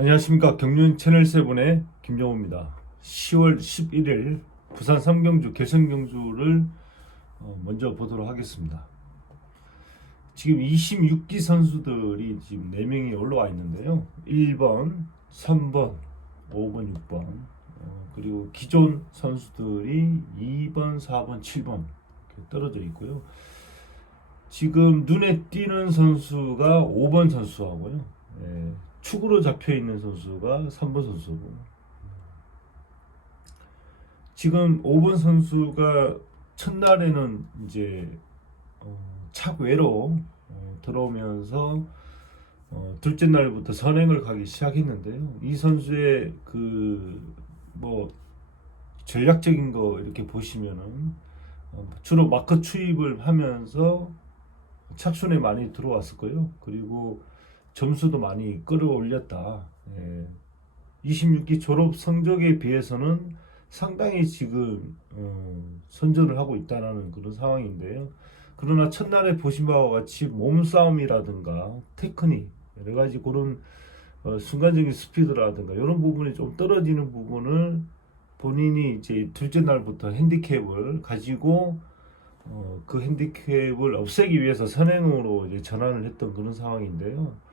안녕하십니까. 경륜 채널 세븐의 김정우입니다. 10월 11일 부산 3경주 결선 경주를 먼저 보도록 하겠습니다. 지금 26기 선수들이 지금 4명이 올라와 있는데요. 1번, 3번, 5번, 6번 그리고 기존 선수들이 2번, 4번, 7번 이렇게 떨어져 있고요. 지금 눈에 띄는 선수가 5번 선수하고요. 축으로 잡혀 있는 선수가 3번 선수고, 지금 5번 선수가 첫날에는 이제 착외로 들어오면서 둘째 날부터 선행을 가기 시작했는데요. 이 선수의 전략적인 거 이렇게 보시면은 주로 마크 투입을 하면서 착순에 많이 들어왔을 거예요. 그리고 점수도 많이 끌어올렸다. 26기 졸업 성적에 비해서는 상당히 지금 선전을 하고 있다는 그런 상황인데요. 그러나 첫날에 보신 바와 같이 몸싸움이라든가 테크닉, 여러 가지 그런 순간적인 스피드라든가 이런 부분이 좀 떨어지는 부분을 본인이 이제 둘째 날부터 핸디캡을 가지고 그 핸디캡을 없애기 위해서 선행으로 이제 전환을 했던 그런 상황인데요.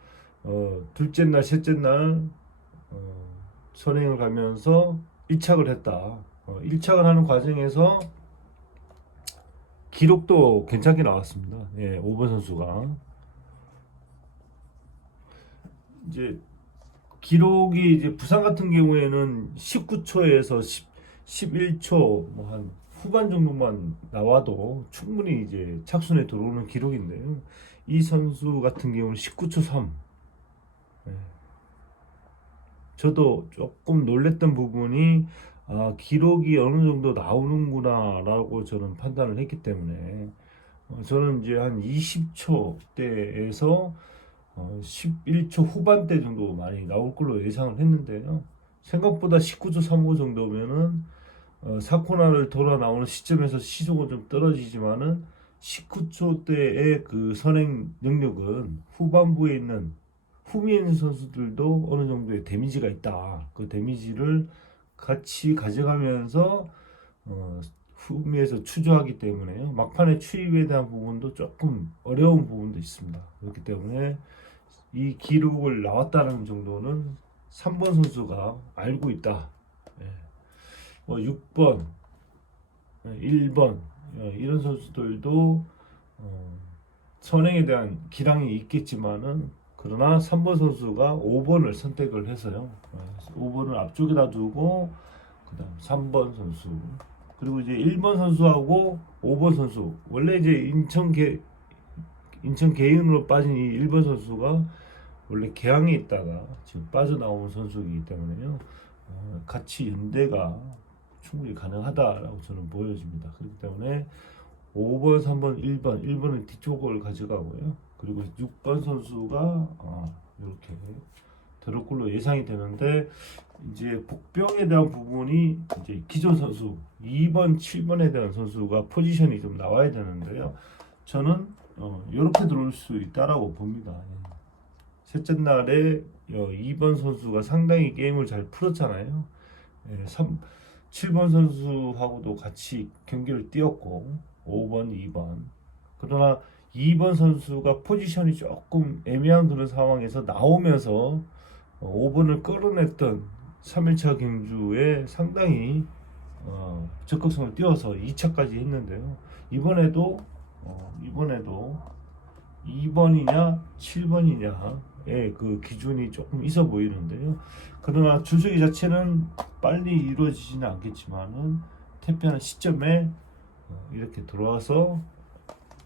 둘째 날, 셋째 날 선행을 가면서 1착을 했다. 1착을 하는 과정에서 기록도 괜찮게 나왔습니다. 5번 선수가 이제 기록이 이제 부산 같은 경우에는 19초에서 11초 뭐 한 후반 정도만 나와도 충분히 이제 착순에 들어오는 기록인데요. 이 선수 같은 경우는 19초 3. 저도 조금 놀랬던 부분이 기록이 어느 정도 나오는구나 라고 저는 판단을 했기 때문에 저는 이제 한 20초대에서 11초 후반대 정도 많이 나올 걸로 예상을 했는데요. 생각보다 19초 35 정도면은 4코너를 돌아 나오는 시점에서 시속은 좀 떨어지지만은 19초대의 그 선행 능력은 후반부에 있는 후미에 있는 선수들도 어느 정도의 데미지가 있다. 그 데미지를 같이 가져가면서 후미에서 추조하기 때문에요. 막판의 추입에 대한 부분도 조금 어려운 부분도 있습니다. 그렇기 때문에 이 기록을 나왔다는 정도는 3번 선수가 알고 있다. 6번, 1번 이런 선수들도 선행에 대한 기량이 있겠지만은 그러나 3번 선수가 5번을 선택을 해서요. 5번을 앞쪽에다 두고 그다음 3번 선수 그리고 이제 1번 선수하고 5번 선수 원래 이제 인천 개인으로 빠진 이 1번 선수가 원래 개항에 있다가 지금 빠져나온 선수이기 때문에요. 같이 연대가 충분히 가능하다라고 저는 보여집니다. 그렇기 때문에 5번, 3번, 1번은 뒤쪽을 가져가고요. 그리고 6번 선수가 이렇게 들을 걸로 예상이 되는데 이제 복병에 대한 부분이 이제 기존 선수 2번, 7번에 대한 선수가 포지션이 좀 나와야 되는데요. 저는 이렇게 들어올 수 있다라고 봅니다. 셋째 날에 2번 선수가 상당히 게임을 잘 풀었잖아요. 7번 선수하고도 같이 경기를 뛰었고 5번, 2번 그러나 2번 선수가 포지션이 조금 애매한 그런 상황에서 나오면서 5번을 끌어냈던 3일차 경주에 상당히 적극성을 띄워서 2차까지 했는데요. 이번에도 2번이냐 7번이냐의 그 기준이 조금 있어 보이는데요. 그러나 줄서기 자체는 빨리 이루어지지는 않겠지만은 태평한 시점에 이렇게 들어와서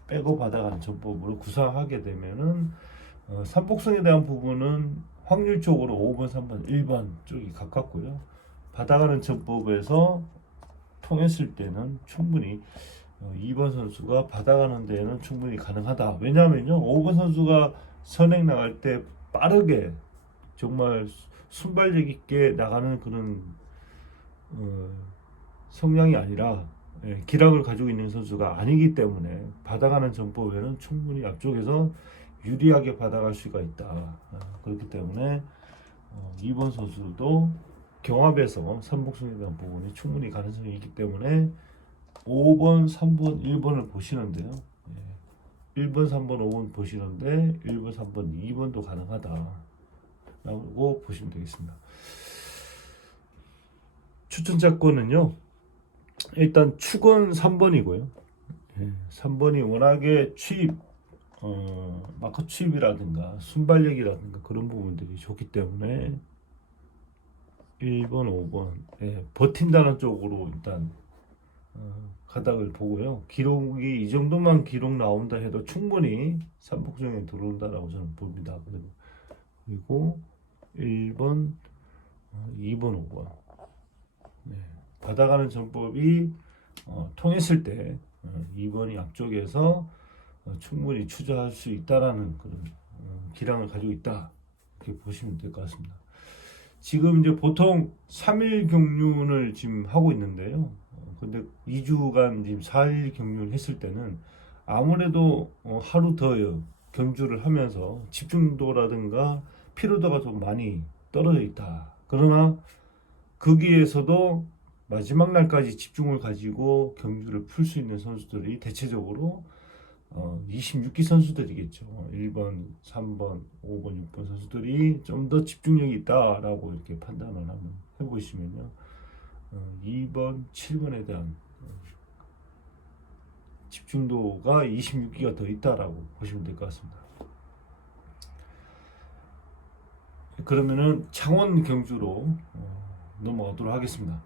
빼고 받아가는 전법으로 구사하게 되면은 삼복성에 대한 부분은 확률적으로 5번, 3번, 1번 쪽이 가깝고요. 받아가는 전법에서 통했을 때는 충분히 2번 선수가 받아가는 데는 충분히 가능하다. 왜냐하면요, 5번 선수가 선행 나갈 때 빠르게 정말 순발력 있게 나가는 그런 성향이 아니라 기락을 가지고 있는 선수가 아니기 때문에 받아가는 전법에는 충분히 앞쪽에서 유리하게 받아갈 수가 있다. 그렇기 때문에 2번 선수도 경합에서 삼복승에 대한 부분이 충분히 가능성이 있기 때문에 5번, 3번, 1번을 보시는데요. 1번, 3번, 5번 보시는데 1번, 3번, 2번도 가능하다라고 보시면 되겠습니다. 추천자권은요. 일단 축은 3번이고요. 3번이 워낙에 취입, 마커 취입이라든가 순발력이라든가 그런 부분들이 좋기 때문에 1번, 5번 버틴다는 쪽으로 일단 가닥을 보고요. 기록이 이 정도만 기록 나온다 해도 충분히 삼복승에 들어온다라고 저는 봅니다. 그리고 1번, 2번, 5번 받아가는 전법이 통했을 때 2번이 앞쪽에서 충분히 추저할 수 있다라는 그런 기량을 가지고 있다 이렇게 보시면 될 것 같습니다. 지금 이제 보통 3일 경륜을 지금 하고 있는데요. 근데 2주간 지금 4일 경륜 했을 때는 아무래도 하루 더 경주를 하면서 집중도라든가 피로도가 좀 많이 떨어져 있다. 그러나 거기에서도 마지막 날까지 집중을 가지고 경주를 풀 수 있는 선수들이 대체적으로 26기 선수들이겠죠. 1번, 3번, 5번, 6번 선수들이 좀 더 집중력이 있다라고 이렇게 판단을 한번 해보시면요. 2번, 7번에 대한 집중도가 26기가 더 있다라고 보시면 될 것 같습니다. 그러면은 창원 경주로 넘어가도록 하겠습니다.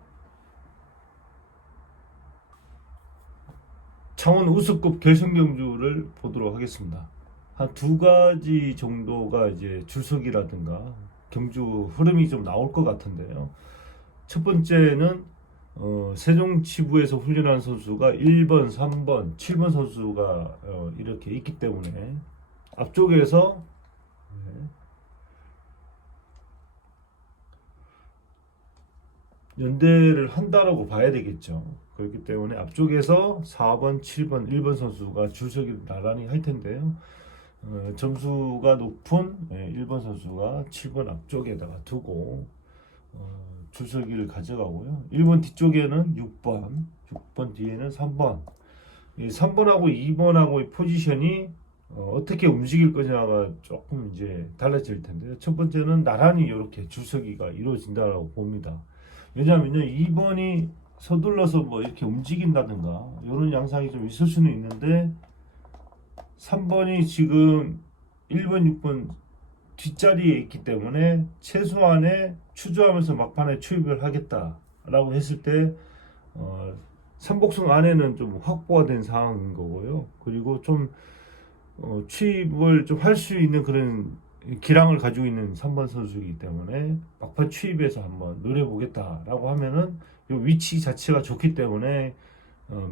창원 우수급 결승 경주를 보도록 하겠습니다. 한 두 가지 정도가 이제 줄서기라든가 경주 흐름이 좀 나올 것 같은데요. 첫 번째는 세종지부에서 훈련한 선수가 1번, 3번, 7번 선수가 이렇게 있기 때문에 앞쪽에서 연대를 한다라고 봐야 되겠죠. 그렇기 때문에 앞쪽에서 4번, 7번, 1번 선수가 줄서기를 나란히 할 텐데요. 점수가 높은 1번 선수가 7번 앞쪽에다가 두고 줄서기를 가져가고요. 1번 뒤쪽에는 6번 뒤에는 3번. 3번하고 2번하고의 포지션이 어떻게 움직일 거냐가 조금 이제 달라질 텐데요. 첫 번째는 나란히 이렇게 줄서기가 이루어진다라고 봅니다. 왜냐하면요, 2번이 서둘러서 뭐 이렇게 움직인다든가 이런 양상이 좀 있을 수는 있는데 3번이 지금 1번, 6번 뒷자리에 있기 때문에 최소한의 추조하면서 막판에 추입을 하겠다라고 했을 때 삼복승 안에는 좀 확보가 된 상황인 거고요. 그리고 좀 추입을 좀 할 수 있는 그런 기량을 가지고 있는 3번 선수이기 때문에 막판 추입에서 한번 노려보겠다라고 하면은 이 위치 자체가 좋기 때문에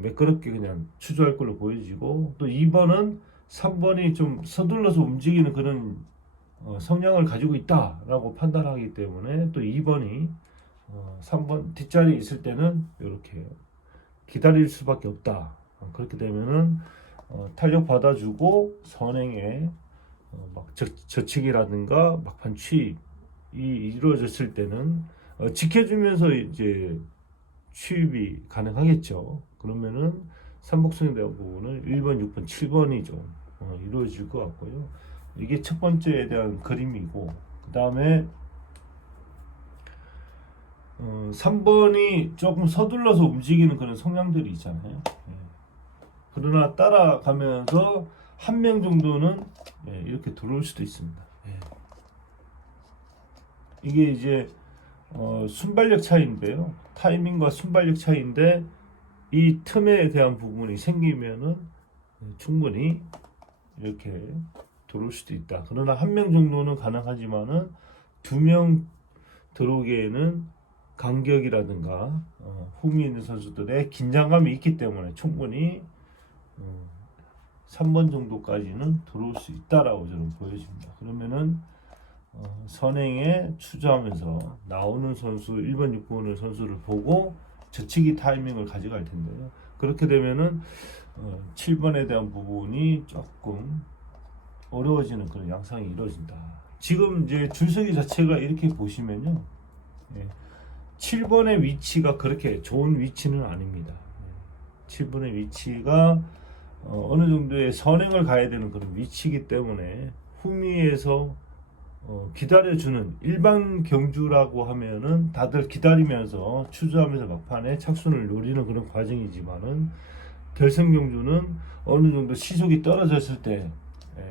매끄럽게 그냥 추조할 걸로 보여지고, 또 2번은 3번이 좀 서둘러서 움직이는 그런 성향을 가지고 있다라고 판단하기 때문에 또 2번이 3번 뒷자리에 있을 때는 이렇게 기다릴 수밖에 없다. 그렇게 되면은 탄력 받아주고 선행에 막 저측이라든가 막판 취입이 이루어졌을 때는 지켜주면서 이제 취입이 가능하겠죠. 그러면은 삼복승에 대한 부분은 1번, 6번, 7번이 좀 이루어질 것 같고요. 이게 첫 번째에 대한 그림이고, 그 다음에 3번이 조금 서둘러서 움직이는 그런 성향들이 있잖아요. 그러나 따라가면서 한 명 정도는 이렇게 들어올 수도 있습니다. 이게 이제 순발력 차이인데요. 타이밍과 순발력 차이인데 이 틈에 대한 부분이 생기면은 충분히 이렇게 들어올 수도 있다. 그러나 한 명 정도는 가능하지만은 2명 들어오기에는 간격이라든가 홈이 있는 선수들의 긴장감이 있기 때문에 충분히 3번 정도까지는 들어올 수 있다라고 저는 보여집니다. 그러면은 선행에 추저하면서 나오는 선수 1번, 6번의 선수를 보고 저치기 타이밍을 가져갈 텐데요. 그렇게 되면은 7번에 대한 부분이 조금 어려워지는 그런 양상이 이루어진다. 지금 이제 줄서기 자체가 이렇게 보시면요. 예, 7번의 위치가 그렇게 좋은 위치는 아닙니다. 7번의 위치가 어느 정도의 선행을 가야 되는 그런 위치이기 때문에 후미에서 기다려주는 일반 경주라고 하면은 다들 기다리면서 추주하면서 막판에 착순을 노리는 그런 과정이지만은 결승 경주는 어느 정도 시속이 떨어졌을 때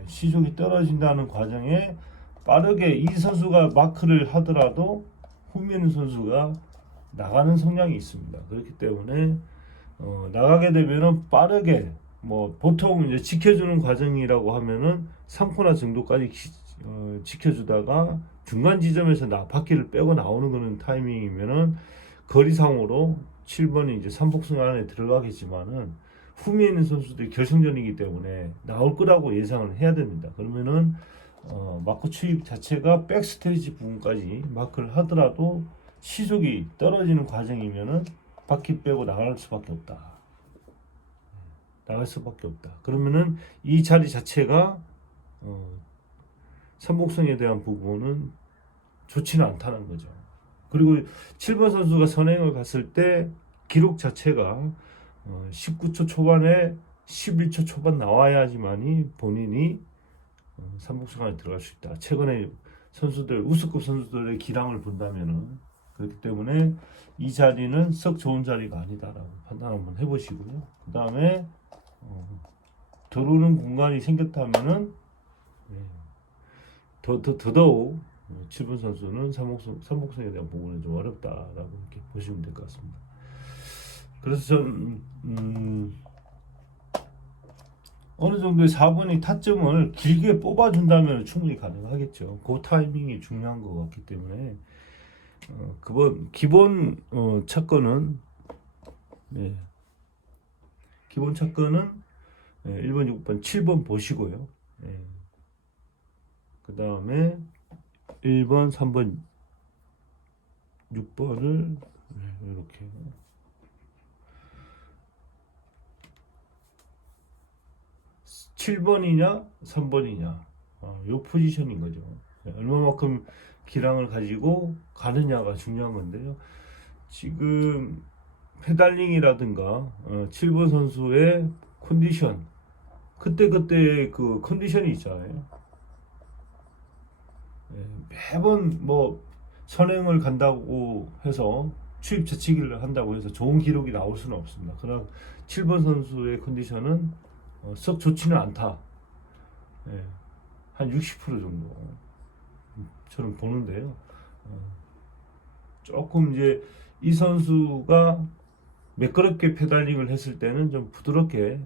시속이 떨어진다는 과정에 빠르게 이 선수가 마크를 하더라도 후미는 선수가 나가는 성향이 있습니다. 그렇기 때문에 나가게 되면은 빠르게 뭐 보통 이제 지켜주는 과정이라고 하면은 3코너 정도까지 지켜주다가 중간 지점에서 바퀴를 빼고 나오는 그런 타이밍이면은 거리상으로 7번이 이제 삼복승 안에 들어가겠지만은 후미에 있는 선수들이 결승전이기 때문에 나올 거라고 예상을 해야 됩니다. 그러면은 마크 추입 자체가 백스테이지 부분까지 마크를 하더라도 시속이 떨어지는 과정이면은 바퀴 빼고 나갈 수밖에 없다. 나갈 수밖에 없다. 그러면은 이 자리 자체가 삼복승에 대한 부분은 좋지는 않다는 거죠. 그리고 7번 선수가 선행을 갔을 때 기록 자체가 19초 초반에 11초 초반 나와야지만이 본인이 삼복승 안에 들어갈 수 있다. 최근에 선수들 우수급 선수들의 기량을 본다면은 그렇기 때문에 이 자리는 썩 좋은 자리가 아니다라고 판단 한번 해보시고요. 그 다음에 들어오는 공간이 생겼다면은 더더욱 7번 선수는 삼복승에 대한 부분은 좀 어렵다라고 이렇게 보시면 될 것 같습니다. 그래서 전 어느 정도의 4번이 타점을 길게 뽑아준다면 충분히 가능하겠죠. 그 타이밍이 중요한 것 같기 때문에 기본 차권은 기본 차권은 1번, 6번, 7번 보시고요. 그 다음에 1번, 3번, 6번을 이렇게 7번이냐 3번이냐 요 포지션인 거죠. 얼마만큼 기량을 가지고 가느냐가 중요한 건데요. 지금 페달링이라든가 7번 선수의 컨디션 그때 그 컨디션이 있잖아요. 매번 뭐 선행을 간다고 해서 추입 재치기를 한다고 해서 좋은 기록이 나올 수는 없습니다. 그러나 7번 선수의 컨디션은 썩 좋지는 않다. 한 60% 정도 저는 보는데요. 조금 이제 이 선수가 매끄럽게 페달링을 했을 때는 좀 부드럽게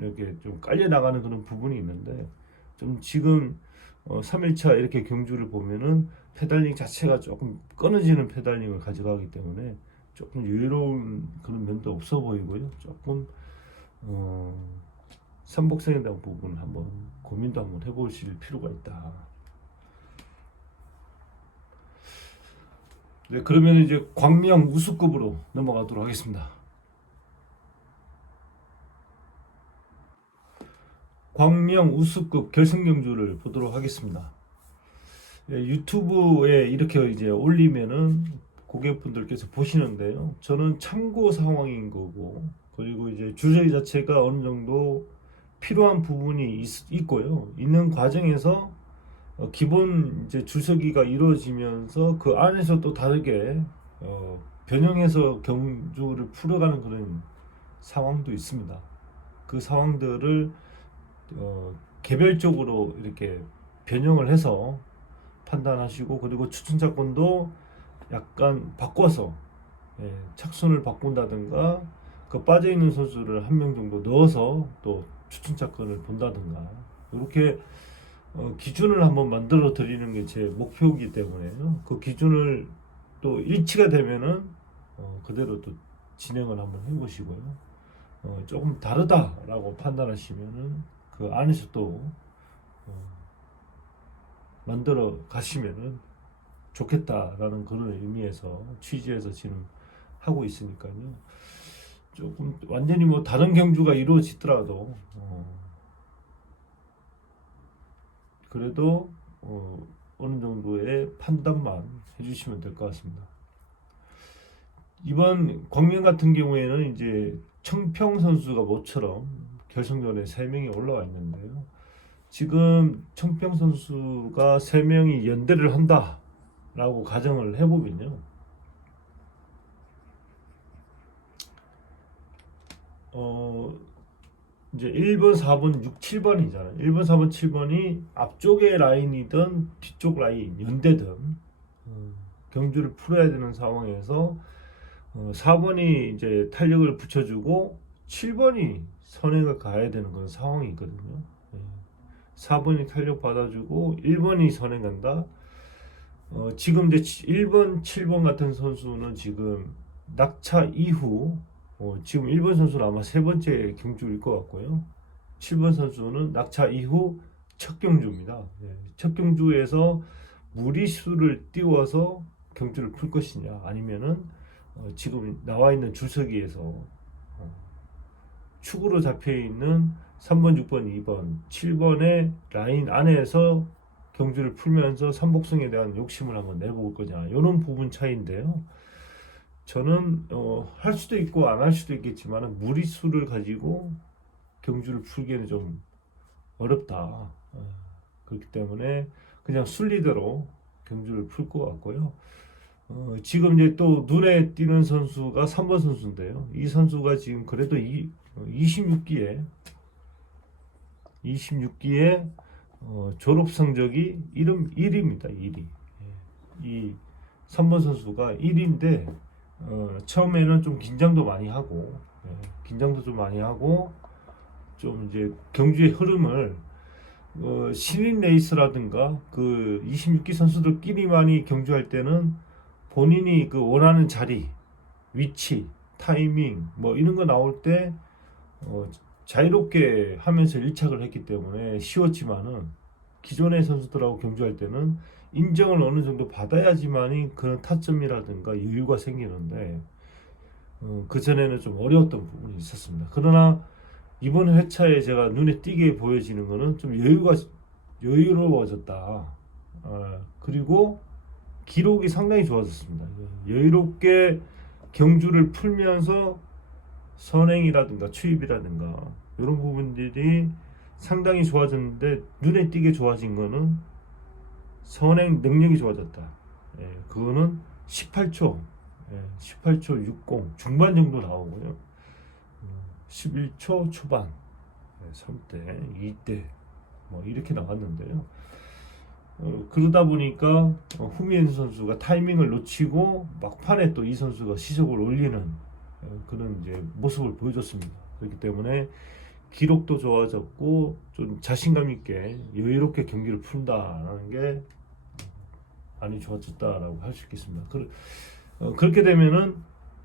이렇게 좀 깔려 나가는 그런 부분이 있는데 좀 지금 3일차 이렇게 경주를 보면은 페달링 자체가 조금 끊어지는 페달링을 가져가기 때문에 조금 여유로운 그런 면도 없어 보이고요. 조금 삼복승에 대한 부분을 한번 고민도 한번 해보실 필요가 있다. 네, 그러면 이제 광명 우수급으로 넘어가도록 하겠습니다. 광명 우수급 결승 경주를 보도록 하겠습니다. 유튜브에 이렇게 이제 올리면은 고객분들께서 보시는데요. 저는 참고 상황인 거고, 그리고 이제 주제 자체가 어느 정도 필요한 부분이 있고요. 있는 과정에서 기본 이제 줄서기가 이루어지면서 그 안에서 또 다르게 변형해서 경주를 풀어가는 그런 상황도 있습니다. 그 상황들을 개별적으로 이렇게 변형을 해서 판단하시고, 그리고 추천차권도 약간 바꿔서 착순을 바꾼다든가 그 빠져있는 선수를 한 명 정도 넣어서 또 추천차권을 본다든가 이렇게 기준을 한번 만들어 드리는 게 제 목표이기 때문에요. 그 기준을 또 일치가 되면은 그대로 또 진행을 한번 해보시고요. 조금 다르다라고 판단하시면은 그 안에서 또 만들어 가시면은 좋겠다라는 그런 의미에서 취지에서 지금 하고 있으니까요. 조금 완전히 뭐 다른 경주가 이루어지더라도 그래도 어느 정도의 판단만 해주시면 될 것 같습니다. 이번 광명 같은 경우에는 이제 청평 선수가 모처럼 결승전에 3명이 올라와 있는데요. 지금 청평 선수가 3명이 연대를 한다라고 가정을 해보면요. 이제 1번, 4번, 6, 7번이잖아요. 1번, 4번, 7번이 앞쪽의 라인이든 뒤쪽 라인, 연대든 경주를 풀어야 되는 상황에서 4번이 이제 탄력을 붙여주고 7번이 선행을 가야 되는 그런 상황이 있거든요. 4번이 탄력 받아주고 1번이 선행 간다. 지금 이제 1번, 7번 같은 선수는 지금 낙차 이후 지금 1번 선수는 아마 세 번째 경주일 것 같고요. 7번 선수는 낙차 이후 첫 경주입니다. 첫 경주에서 무리수를 띄워서 경주를 풀 것이냐 아니면은 지금 나와 있는 줄서기에서 축으로 잡혀 있는 3번, 6번, 2번, 7번의 라인 안에서 경주를 풀면서 삼복승에 대한 욕심을 한번 내볼 거냐 이런 부분 차이인데요. 저는 할 수도 있고 안 할 수도 있겠지만 무리수를 가지고 경주를 풀기에는 좀 어렵다. 그렇기 때문에 그냥 순리대로 경주를 풀 것 같고요. 지금 이제 또 눈에 띄는 선수가 3번 선수인데요. 이 선수가 지금 그래도 26기에 졸업 성적이 1위입니다. 1위. 이 3번 선수가 1위인데 처음에는 좀 긴장도 많이 하고 좀 이제 경주의 흐름을 신인 레이스라든가 그 26기 선수들끼리만이 경주할 때는 본인이 그 원하는 자리, 위치, 타이밍 뭐 이런 거 나올 때 자유롭게 하면서 일착을 했기 때문에 쉬웠지만은 기존의 선수들하고 경주할 때는 인정을 어느 정도 받아야지만이 그런 타점이라든가 여유가 생기는데 그 전에는 좀 어려웠던 부분이 있었습니다. 그러나 이번 회차에 제가 눈에 띄게 보여지는 거는 좀 여유로워졌다. 그리고 기록이 상당히 좋아졌습니다. 여유롭게 경주를 풀면서 선행이라든가 추입이라든가 이런 부분들이 상당히 좋아졌는데 눈에 띄게 좋아진 거는 선행 능력이 좋아졌다. 그거는 18초 60 중반 정도 나오고요. 11초 초반 3대 2대 뭐 이렇게 나왔는데요. 그러다 보니까 후미엔 선수가 타이밍을 놓치고 막판에 또 이 선수가 시속을 올리는 그런 이제 모습을 보여줬습니다. 그렇기 때문에 기록도 좋아졌고 좀 자신감 있게 여유롭게 경기를 푼다라는 게 많이 좋아졌다라고 할 수 있겠습니다. 그렇게 되면은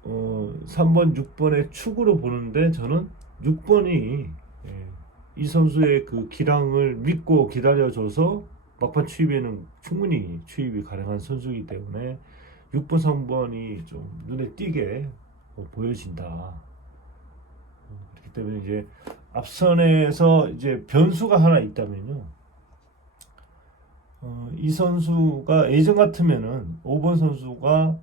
3번, 6번의 축으로 보는데 저는 6번이 이 선수의 그 기량을 믿고 기다려줘서 막판 추입에는 충분히 추입이 가능한 선수이기 때문에 6번, 3번이 좀 눈에 띄게 보여진다. 그렇기 때문에 이제 앞선에서 이제 변수가 하나 있다면요. 이 선수가 예전 같으면은 5번 선수가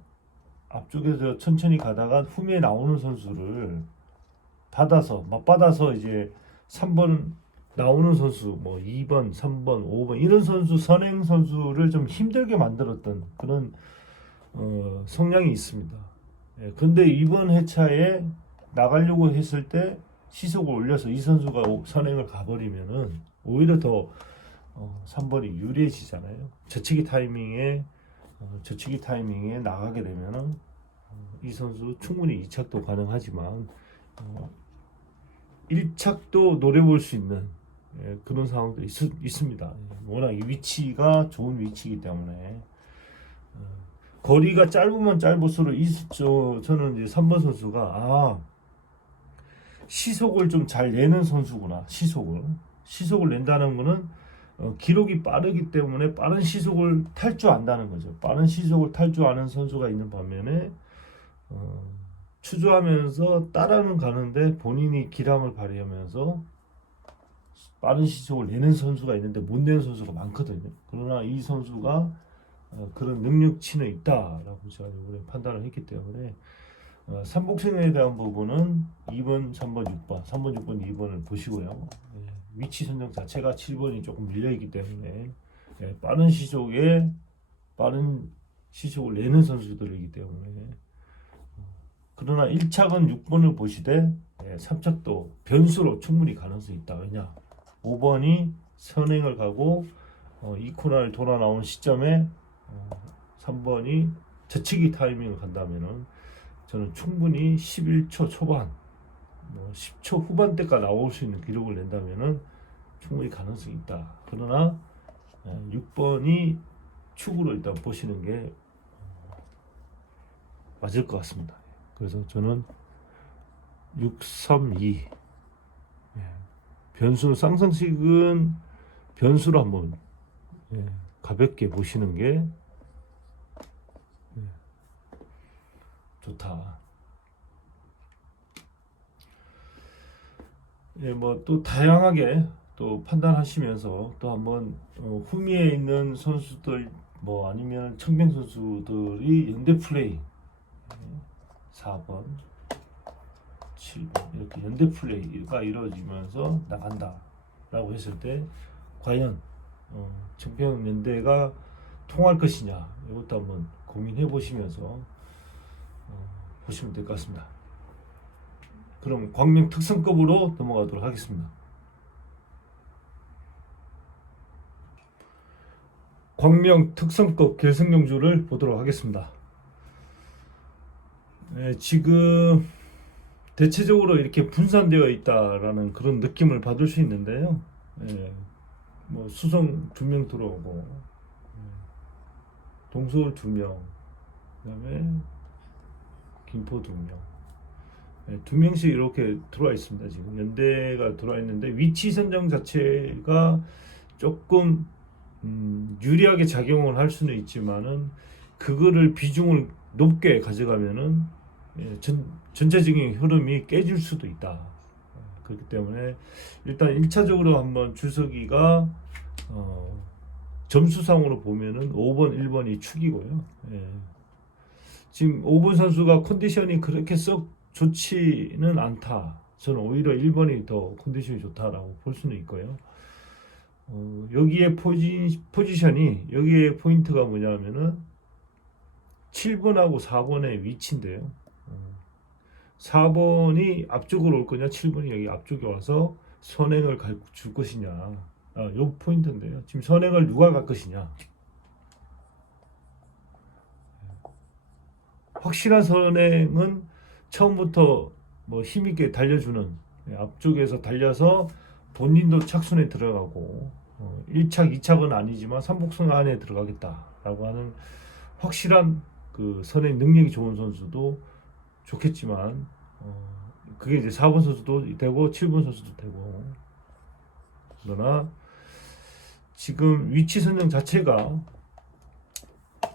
앞쪽에서 천천히 가다가 후미에 나오는 선수를 맞받아서 이제 3번 나오는 선수, 뭐 2번, 3번, 5번 이런 선수 선행 선수를 좀 힘들게 만들었던 그런 성향이 있습니다. 근데 이번 회차에 나가려고 했을 때 시속을 올려서 이 선수가 선행을 가버리면은 오히려 더 3번이 유리해지잖아요. 저치기 타이밍에 나가게 되면은 이 선수 충분히 2착도 가능하지만 1착도 노려볼 수 있는 그런 상황도 있습니다. 워낙 이 위치가 좋은 위치이기 때문에 거리가 짧으면 짧을수록 저는 이제 3번 선수가 시속을 좀 잘 내는 선수구나. 시속을 낸다는 거는 기록이 빠르기 때문에 빠른 시속을 탈 줄 안다는 거죠. 빠른 시속을 탈 줄 아는 선수가 있는 반면에 추조하면서 따라는 가는데 본인이 기량을 발휘하면서 빠른 시속을 내는 선수가 있는데 못 내는 선수가 많거든요. 그러나 이 선수가 그런 능력치는 있다라고 제가 이번에 판단을 했기 때문에 삼복생에 대한 부분은 2번, 3번, 6번, 3번, 6번, 2번을 보시고요. 위치 선정 자체가 7번이 조금 밀려있기 때문에 빠른 시속을 내는 선수들이기 때문에 그러나 1착은 6번을 보시되 3착도 변수로 충분히 가능성이 있다. 왜냐? 5번이 선행을 가고 이 코너를 돌아 나온 시점에 3번이 저치기 타이밍을 간다면은 저는 충분히 11초 초반, 10초 후반대까지 나올 수 있는 기록을 낸다면은 충분히 가능성이 있다. 그러나 6번이 축으로 일단 보시는 게 맞을 것 같습니다. 그래서 저는 6, 3, 2 변수 쌍쌍식은 변수로 한번 가볍게 보시는 게 좋다. 뭐 또 다양하게 또 판단하시면서 또 한번 후미에 있는 선수들 뭐 아니면 청병 선수들이 연대 플레이 4번, 7번 이렇게 연대 플레이가 이루어지면서 나간다라고 했을 때 과연 청평 연대가 통할 것이냐 이것도 한번 고민해 보시면서 보시면 될 것 같습니다. 그럼 광명 특성급으로 넘어가도록 하겠습니다. 광명 특성급 결승용주를 보도록 하겠습니다. 지금 대체적으로 이렇게 분산되어 있다라는 그런 느낌을 받을 수 있는데요. 뭐 수성 2명 들어오고 동서울 2명, 그다음에 김포 2명, 2명씩 이렇게 들어와 있습니다. 지금 연대가 들어와 있는데 위치 선정 자체가 조금 유리하게 작용을 할 수는 있지만은 그거를 비중을 높게 가져가면은 전체적인 흐름이 깨질 수도 있다. 그렇기 때문에 일단 1차적으로 한번 주석이가 점수상으로 보면은 5번, 1번이 축이고요. 지금 5번 선수가 컨디션이 그렇게 썩 좋지는 않다. 저는 오히려 1번이 더 컨디션이 좋다라고 볼 수는 있고요. 여기에 포지션이 여기에 포인트가 뭐냐면은 7번하고 4번의 위치인데요. 4번이 앞쪽으로 올 거냐, 7번이 여기 앞쪽에 와서 선행을 줄 것이냐. 요 포인트인데요. 지금 선행을 누가 갈 것이냐. 확실한 선행은 처음부터 뭐 힘있게 달려주는 앞쪽에서 달려서 본인도 착순에 들어가고 1착, 2착은 아니지만 삼복선 안에 들어가겠다라고 하는 확실한 그 선행 능력이 좋은 선수도 좋겠지만 그게 이제 4번 선수도 되고 7번 선수도 되고 그러나 지금 위치 선정 자체가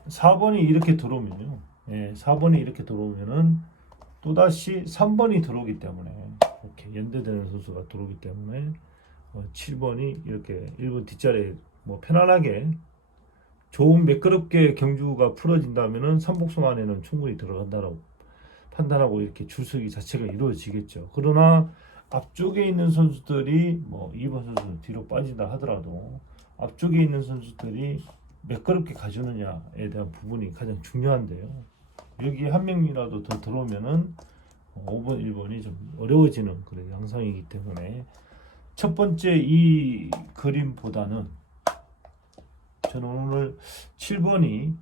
4번이 이렇게 들어오면요. 4번이 이렇게 들어오면은 또다시 3번이 들어오기 때문에 이렇게 연대되는 선수가 들어오기 때문에 7번이 이렇게 1번 뒷자리에 뭐 편안하게 좋은 매끄럽게 경주가 풀어진다면은 삼복선 안에는 충분히 들어간다라고 판단하고 이렇게 줄서기 자체가 이루어지겠죠. 그러나 앞쪽에 있는 선수들이 뭐 2번 선수는 뒤로 빠진다 하더라도 앞쪽에 있는 선수들이 매끄럽게 가주느냐에 대한 부분이 가장 중요한데요. 여기 한 명이라도 더 들어오면은 5번, 1번이 좀 어려워지는 그런 양상이기 때문에 첫 번째 이 그림보다는 저는 오늘 7번이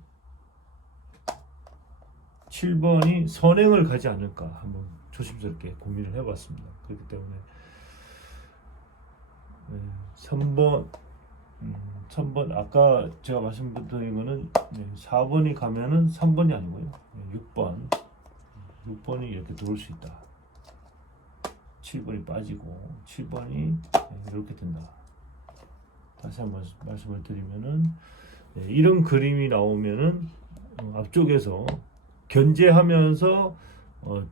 선행을 가지 않을까 한번 조심스럽게 고민을 해봤습니다. 그렇기 때문에 3번 아까 제가 말씀드린 거는 4번이 가면은 3번이 아니고요. 6번이 이렇게 들어올 수 있다. 7번이 빠지고 7번이 이렇게 된다. 다시 한번 말씀을 드리면은 이런 그림이 나오면은 앞쪽에서 견제하면서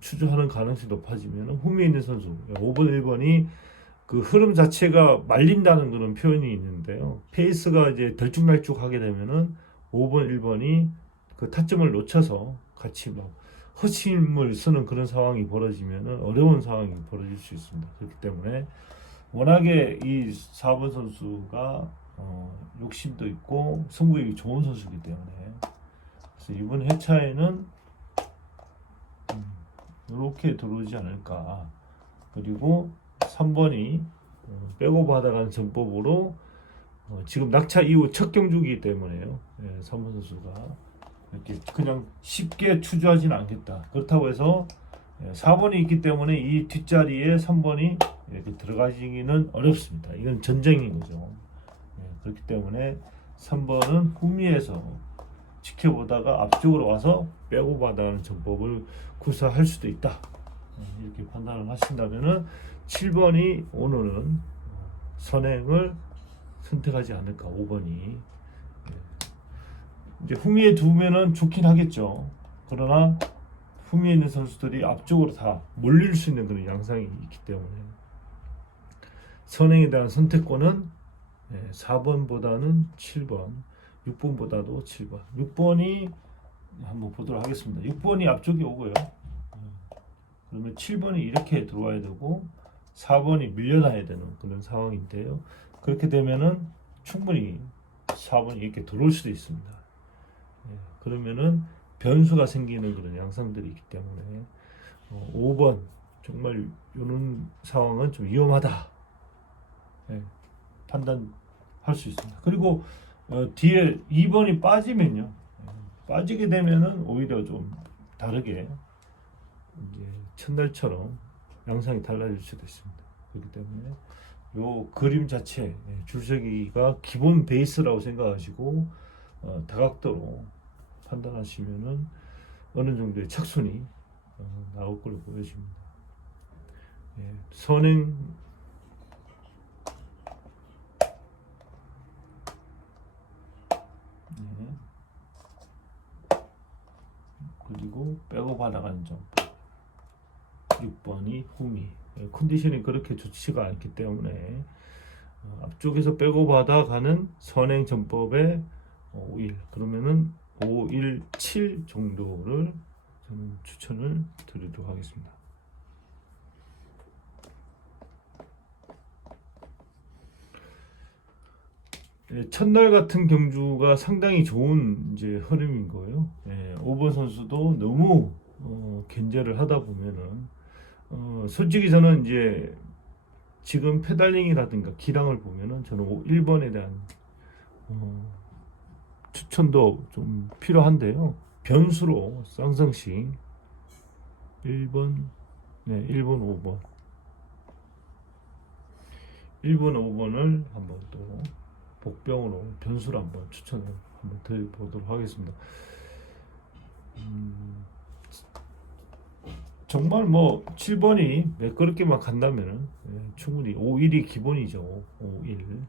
추주하는 가능성이 높아지면 후미에 있는 선수 5번, 1번이 그 흐름 자체가 말린다는 그런 표현이 있는데요. 페이스가 이제 들쭉날쭉하게 되면은 5번, 1번이 그 타점을 놓쳐서 같이 막 허심을 쓰는 그런 상황이 벌어지면은 어려운 상황이 벌어질 수 있습니다. 그렇기 때문에 워낙에 이 4번 선수가 욕심도 있고 승부욕이 좋은 선수이기 때문에 그래서 이번 회차에는 이렇게 들어오지 않을까. 그리고 3번이 빼고 받아가는 전법으로 지금 낙차 이후 첫 경주이기 때문에요. 3번 선수가 이렇게 그냥 쉽게 추주하지는 않겠다. 그렇다고 해서 4번이 있기 때문에 이 뒷자리에 3번이 이렇게 들어가지기는 어렵습니다. 이건 전쟁인 거죠. 그렇기 때문에 3번은 후미에서 지켜보다가 앞쪽으로 와서 빼고 받아가는 전법을 구사할 수도 있다. 이렇게 판단을 하신다면은 7번이 오늘은 선행을 선택하지 않을까. 5번이 이제 후미에 두면은 좋긴 하겠죠. 그러나 후미에 있는 선수들이 앞쪽으로 다 몰릴 수 있는 그런 양상이 있기 때문에 선행에 대한 선택권은 4번보다는 7번, 6번보다도 7번. 6번이 한번 보도록 하겠습니다. 6번이 앞쪽에 오고요. 그러면 7번이 이렇게 들어와야 되고 4번이 밀려나야 되는 그런 상황인데요. 그렇게 되면은 충분히 4번이 이렇게 들어올 수도 있습니다. 그러면은 변수가 생기는 그런 양상들이 있기 때문에 5번 정말 이런 상황은 좀 위험하다. 판단할 수 있습니다. 그리고 뒤에 2번이 빠지면요. 빠지게 되면은 오히려 좀 다르게 이제 첫날처럼 양상이 달라질 수도 있습니다. 그렇기 때문에 요 그림 자체 줄서기가 기본 베이스라고 생각하시고 다각도로 판단하시면은 어느 정도의 착순이 나올 걸로 보여집니다. 선행 그리고 빼고 받아가는 점 6번이 후미. 컨디션이 그렇게 좋지가 않기 때문에 앞쪽에서 빼고 받아가는 선행 전법의 5일 그러면은 517 정도를 저는 추천을 드리도록 하겠습니다. 첫날 같은 경주가 상당히 좋은 이제 흐름인 거예요. 5번 선수도 너무 견제를 하다 보면은 솔직히 저는 이제 지금 페달링이라든가 기량을 보면은 저는 1번에 대한 추천도 좀 필요한데요. 변수로 쌍성식 1번, 1번, 5번 1번, 5번을 한번 또 복병으로 변수를 한번 추천을 한번 드려보도록 하겠습니다. 정말 뭐 7번이 매끄럽게만 간다면 충분히 5일이 기본이죠. 5일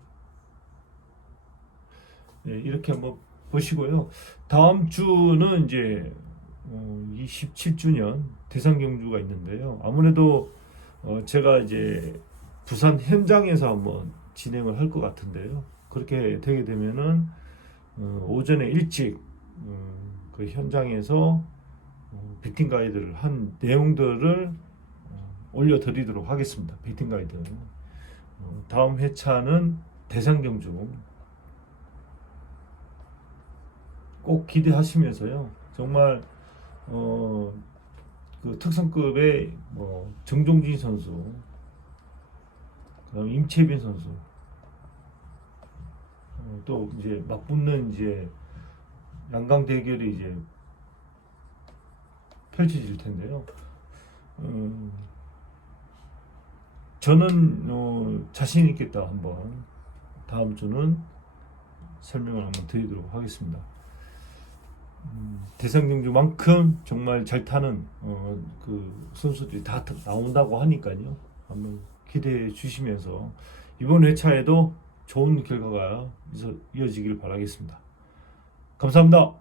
이렇게 한번 보시고요. 다음 주는 이제 27주년 대상 경주가 있는데요. 아무래도 제가 이제 부산 현장에서 한번 진행을 할 것 같은데요. 그렇게 되게 되면은 오전에 일찍 그 현장에서 베팅 가이드를 한 내용들을 올려드리도록 하겠습니다. 베팅 가이드. 다음 회차는 대상 경주 꼭 기대하시면서요. 정말 그 특성급의 정종진 선수, 그다음 임채빈 선수, 또 이제 맞붙는 이제 양강 대결이 이제 펼쳐질 텐데요. 저는 자신 있겠다 한번 다음 주는 설명을 한번 드리도록 하겠습니다. 대상 경주만큼 정말 잘 타는 그 선수들이 다 나온다고 하니까요. 한번 기대해 주시면서 이번 회차에도 좋은 결과가 이어지길 바라겠습니다. 감사합니다.